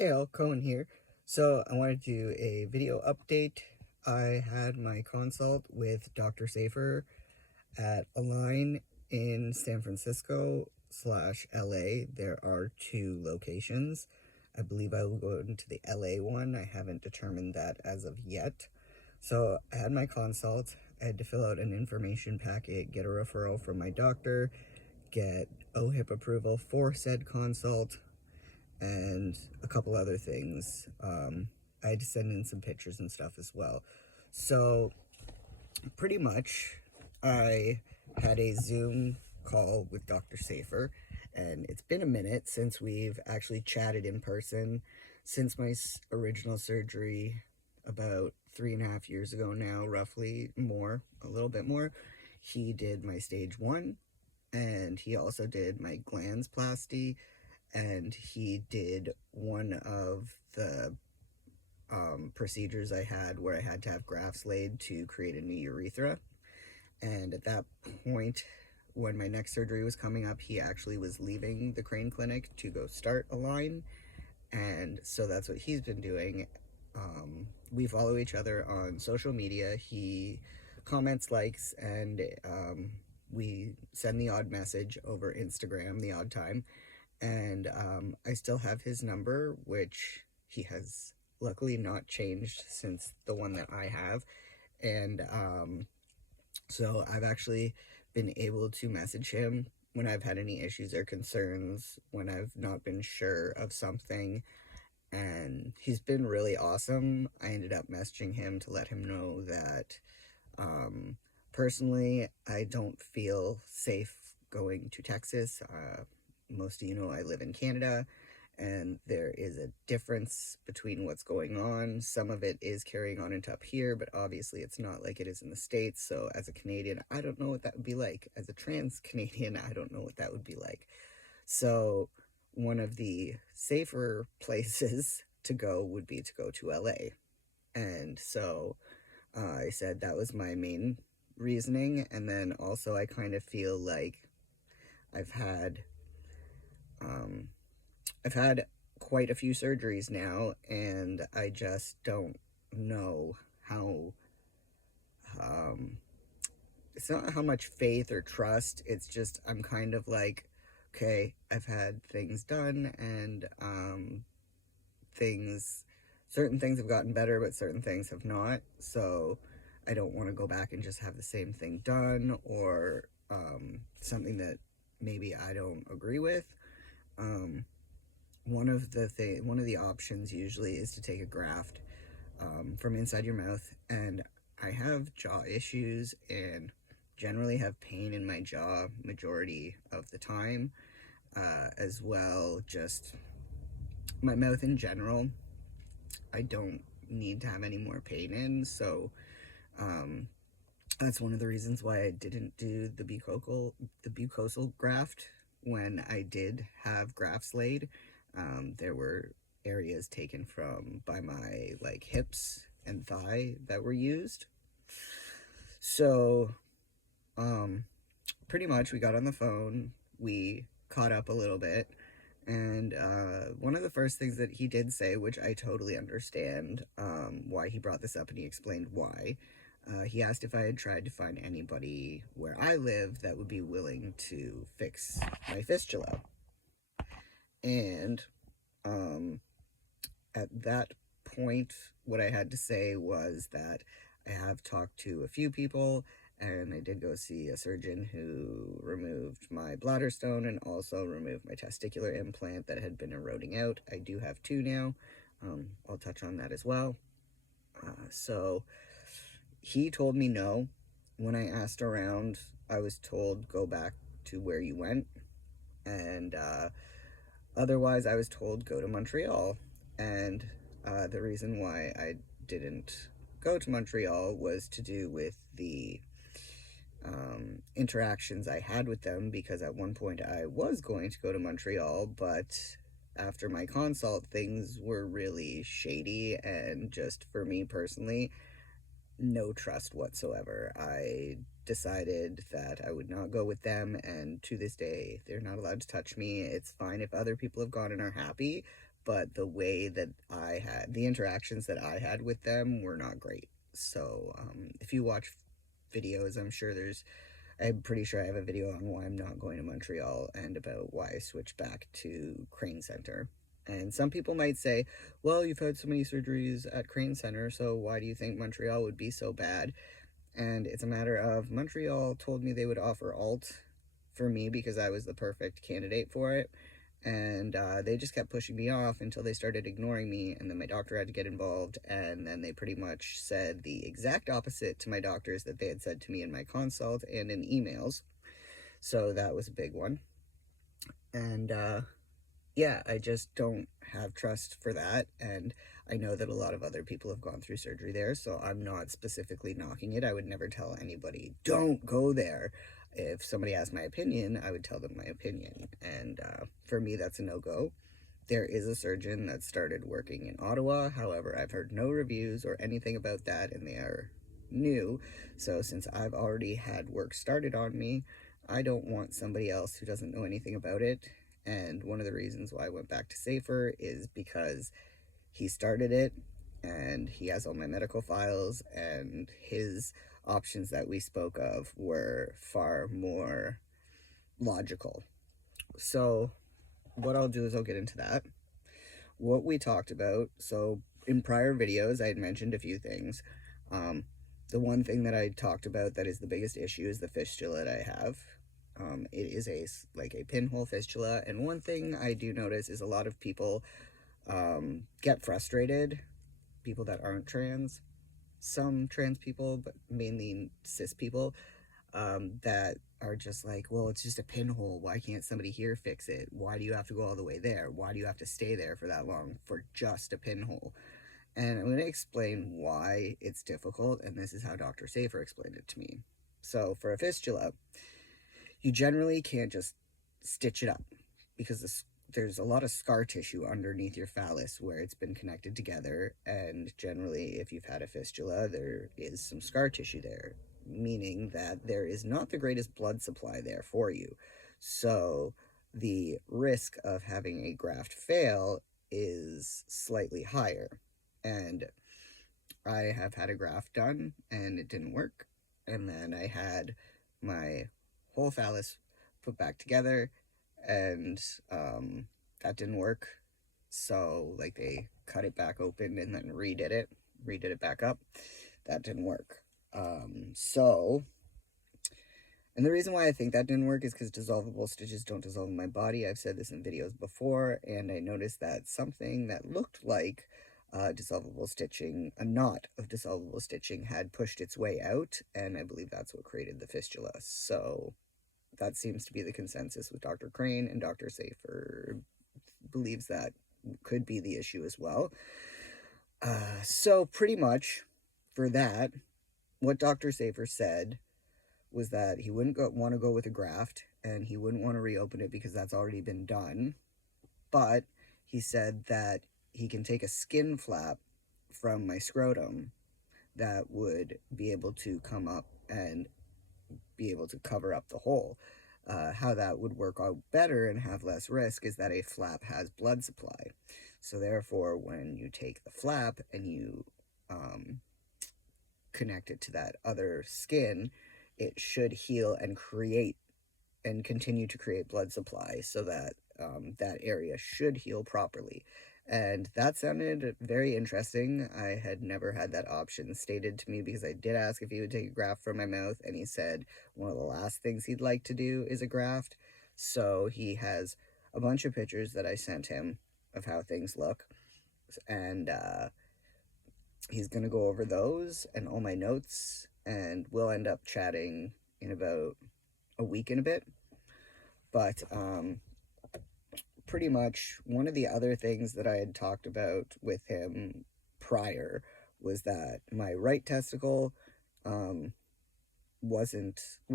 Hey all, Cohen here. So I wanted to do a video update. I had my consult with Dr. Safer at Align in San Francisco / LA. There are two locations. I believe I will go into the LA one. I haven't determined that as of yet. So I had my consult. I had to fill out an information packet, get a referral from my doctor, get OHIP approval for said consult, and a couple other things. I had to send in some pictures and stuff as well. So pretty much I had a Zoom call with Dr. Safer, and it's been a minute since we've actually chatted in person since my original surgery about 3.5 years ago now, roughly, a little bit more. He did my stage 1, and he also did my glandsplasty, and he did one of the procedures I had where I had to have grafts laid to create a new urethra. And at that point, when my next surgery was coming up, he actually was leaving the Crane Clinic to go start Align, and so that's what he's been doing. We follow each other on social media. He comments, likes, and we send the odd message over Instagram the odd time. And I still have his number, which he has luckily not changed since the one that I have. And so I've actually been able to message him when I've had any issues or concerns, when I've not been sure of something. And he's been really awesome. I ended up messaging him to let him know that personally, I don't feel safe going to Texas. Most of you know I live in Canada, and there is a difference between what's going on. Some of it is carrying on into up here, but obviously it's not like it is in the States. So as a Canadian, I don't know what that would be like. As a trans Canadian, I don't know what that would be like. So one of the safer places to go would be to go to LA. And so I said that was my main reasoning. And then also I kind of feel like I've had quite a few surgeries now, and I just don't know how, it's not how much faith or trust, it's just I'm kind of like, okay, I've had things done, and certain things have gotten better, but certain things have not, so I don't want to go back and just have the same thing done, or something that maybe I don't agree with. One of the options usually is to take a graft from inside your mouth, and I have jaw issues and generally have pain in my jaw majority of the time, as well just my mouth in general. I don't need to have any more pain in, so that's one of the reasons why I didn't do the mucosal graft when I did have grafts laid. There were areas taken by my hips and thigh that were used. So pretty much we got on the phone, we caught up a little bit, and one of the first things that he did say, which I totally understand why he brought this up, and he explained why. He asked if I had tried to find anybody where I live that would be willing to fix my fistula. And at that point, what I had to say was that I have talked to a few people, and I did go see a surgeon who removed my bladder stone and also removed my testicular implant that had been eroding out. I do have 2 now. I'll touch on that as well. So he told me no. When I asked around, I was told go back to where you went, and otherwise I was told go to Montreal. And the reason why I didn't go to Montreal was to do with the interactions I had with them, because at one point I was going to go to Montreal, but after my consult, things were really shady, and just for me personally, no trust whatsoever. I decided that I would not go with them, and to this day, they're not allowed to touch me. It's fine if other people have gone and are happy, but the way that the interactions that I had with them were not great. So if you watch videos, I'm pretty sure I have a video on why I'm not going to Montreal and about why I switched back to Crane Center. And some people might say, well, you've had so many surgeries at Crane Center, so why do you think Montreal would be so bad? And it's a matter of Montreal told me they would offer alt for me because I was the perfect candidate for it. And they just kept pushing me off until they started ignoring me, and then my doctor had to get involved, and then they pretty much said the exact opposite to my doctors that they had said to me in my consult and in emails. So that was a big one. And yeah, I just don't have trust for that, and I know that a lot of other people have gone through surgery there, so I'm not specifically knocking it. I would never tell anybody, don't go there. If somebody asked my opinion, I would tell them my opinion, and for me, that's a no-go. There is a surgeon that started working in Ottawa, however, I've heard no reviews or anything about that, and they are new, so since I've already had work started on me, I don't want somebody else who doesn't know anything about it. And one of the reasons why I went back to Safer is because he started it and he has all my medical files, and his options that we spoke of were far more logical. So what I'll do is I'll get into that. What we talked about, so in prior videos I had mentioned a few things. The one thing that I talked about that is the biggest issue is the fistula that I have. It is a pinhole fistula, and one thing I do notice is a lot of people get frustrated, people that aren't trans, some trans people, but mainly cis people, that are just like, well, it's just a pinhole. Why can't somebody here fix it? Why do you have to go all the way there? Why do you have to stay there for that long for just a pinhole? And I'm going to explain why it's difficult, and this is how Dr. Safer explained it to me. So for a fistula, you generally can't just stitch it up because there's a lot of scar tissue underneath your phallus where it's been connected together, and generally if you've had a fistula, there is some scar tissue there, meaning that there is not the greatest blood supply there for you. So the risk of having a graft fail is slightly higher. And I have had a graft done and it didn't work, and then I had my whole phallus put back together, and that didn't work. So like they cut it back open and then redid it back up. That didn't work. And the reason why I think that didn't work is because dissolvable stitches don't dissolve in my body. I've said this in videos before, and I noticed that something that looked like dissolvable stitching, a knot of dissolvable stitching, had pushed its way out, and I believe that's what created the fistula. So that seems to be the consensus with Dr. Crane, and Dr. Safer believes that could be the issue as well. So pretty much for that, what Dr. Safer said was that he wouldn't want to go with a graft, and he wouldn't want to reopen it because that's already been done. But he said that he can take a skin flap from my scrotum that would be able to come up and be able to cover up the hole. How that would work out better and have less risk is that a flap has blood supply. So therefore, when you take the flap and you connect it to that other skin, it should heal and create and continue to create blood supply, so that that area should heal properly. And that sounded very interesting. I had never had that option stated to me because I did ask if he would take a graft from my mouth, and he said one of the last things he'd like to do is a graft. So he has a bunch of pictures that I sent him of how things look, and he's going to go over those and all my notes, and we'll end up chatting in about a week and a bit. But pretty much one of the other things that I had talked about with him prior was that my right testicle was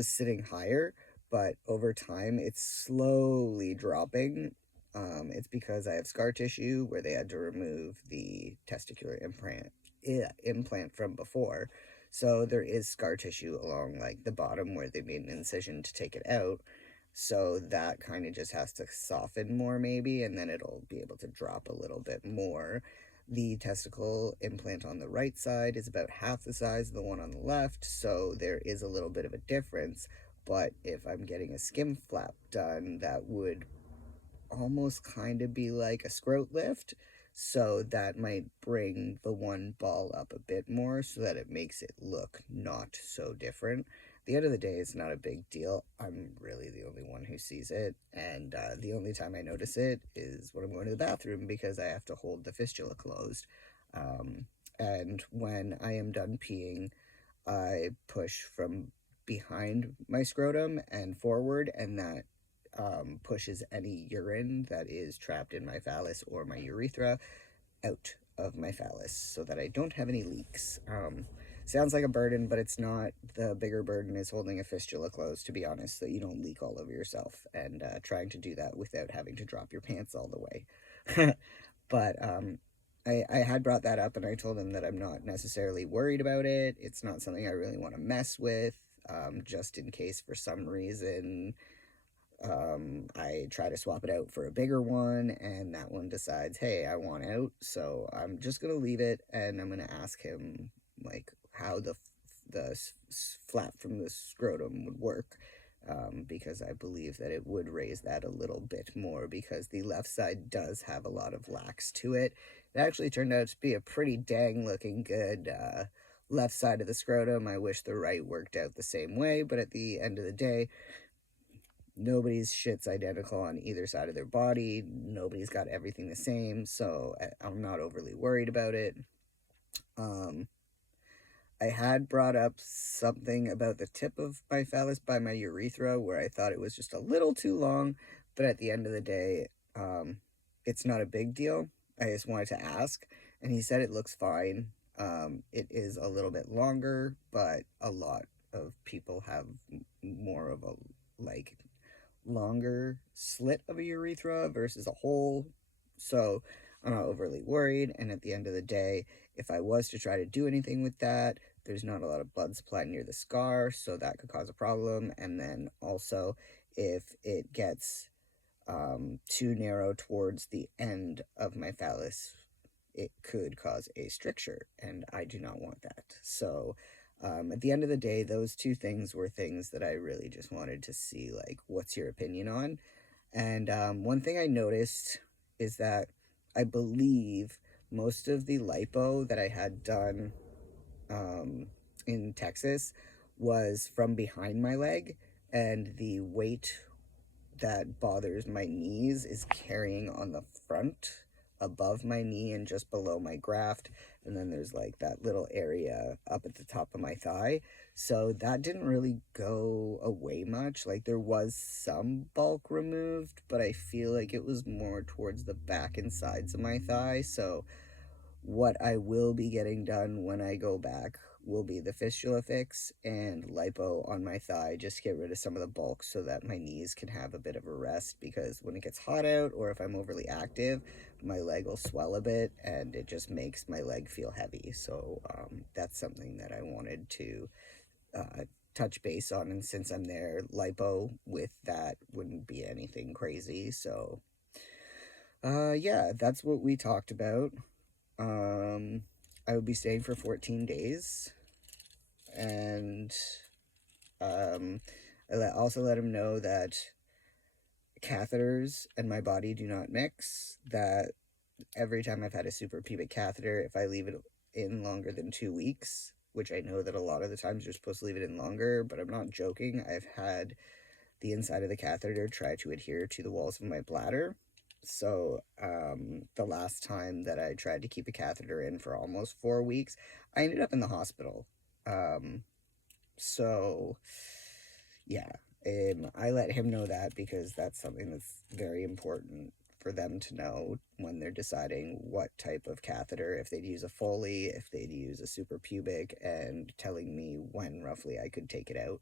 sitting higher, but over time it's slowly dropping. It's because I have scar tissue where they had to remove the testicular implant from before. So there is scar tissue along like the bottom where they made an incision to take it out. So that kind of just has to soften more, maybe, and then it'll be able to drop a little bit more. The testicle implant on the right side is about half the size of the one on the left, so there is a little bit of a difference. But if I'm getting a skim flap done, that would almost kind of be like a scrot lift. So that might bring the one ball up a bit more so that it makes it look not so different. At the end of the day, it's not a big deal. I'm really the only one who sees it. And the only time I notice it is when I'm going to the bathroom because I have to hold the fistula closed. And when I am done peeing, I push from behind my scrotum and forward, and that pushes any urine that is trapped in my phallus or my urethra out of my phallus so that I don't have any leaks. Sounds like a burden, but it's not. The bigger burden is holding a fistula closed, to be honest, so you don't leak all over yourself, and trying to do that without having to drop your pants all the way. But I had brought that up and I told him that I'm not necessarily worried about it. It's not something I really want to mess with, just in case for some reason I try to swap it out for a bigger one, and that one decides, hey, I want out. So I'm just gonna leave it, and I'm gonna ask him like how the flap from the scrotum would work, because I believe that it would raise that a little bit more because the left side does have a lot of lax to it. It actually turned out to be a pretty dang looking good left side of the scrotum. I wish the right worked out the same way, but at the end of the day, nobody's shit's identical on either side of their body. Nobody's got everything the same, so I'm not overly worried about it. I had brought up something about the tip of my phallus by my urethra where I thought it was just a little too long, but at the end of the day, it's not a big deal. I just wanted to ask, and he said it looks fine. It is a little bit longer, but a lot of people have more of a like longer slit of a urethra versus a hole. So I'm not overly worried. And at the end of the day, if I was to try to do anything with that, there's not a lot of blood supply near the scar, so that could cause a problem. And then also, if it gets too narrow towards the end of my phallus, it could cause a stricture, and I do not want that. So at the end of the day, those two things were things that I really just wanted to see, like, what's your opinion on? And one thing I noticed is that I believe most of the lipo that I had done in Texas was from behind my leg, and the weight that bothers my knees is carrying on the front above my knee and just below my graft, and then there's like that little area up at the top of my thigh. So that didn't really go away much. Like, there was some bulk removed, but I feel like it was more towards the back and sides of my thigh. So what I will be getting done when I go back will be the fistula fix and lipo on my thigh, just to get rid of some of the bulk so that my knees can have a bit of a rest, because when it gets hot out or if I'm overly active, my leg will swell a bit and it just makes my leg feel heavy. So that's something that I wanted to touch base on, and since I'm there, lipo with that wouldn't be anything crazy. So yeah, that's what we talked about. I would be staying for 14 days, and I also let him know that catheters and my body do not mix, that every time I've had a suprapubic catheter, if I leave it in longer than 2 weeks, which I know that a lot of the times you're supposed to leave it in longer, but I'm not joking, I've had the inside of the catheter try to adhere to the walls of my bladder. So the last time that I tried to keep a catheter in for almost 4 weeks, I ended up in the hospital. So yeah, I let him know that because that's something that's very important for them to know when they're deciding what type of catheter, if they'd use a Foley, if they'd use a suprapubic, and telling me when roughly I could take it out.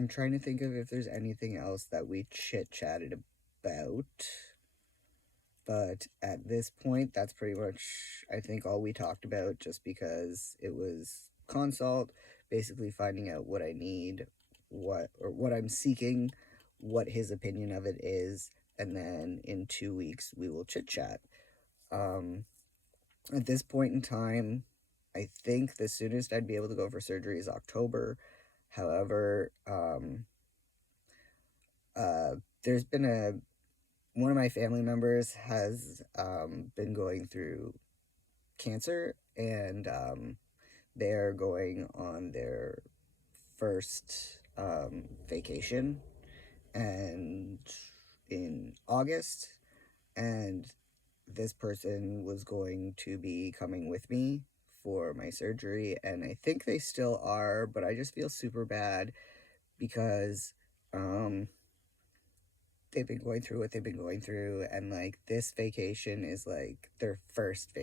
I'm trying to think of if there's anything else that we chit-chatted about. But at this point, that's pretty much, I think, all we talked about, just because it was consult, basically finding out what I need, what I'm seeking, what his opinion of it is, and then in 2 weeks we will chit chat. At this point in time, I think the soonest I'd be able to go for surgery is October. However, there's been one of my family members has been going through cancer, and they're going on their first vacation and in August, and this person was going to be coming with me for my surgery, and I think they still are, but I just feel super bad because they've been going through what they've been going through, and like this vacation is like their first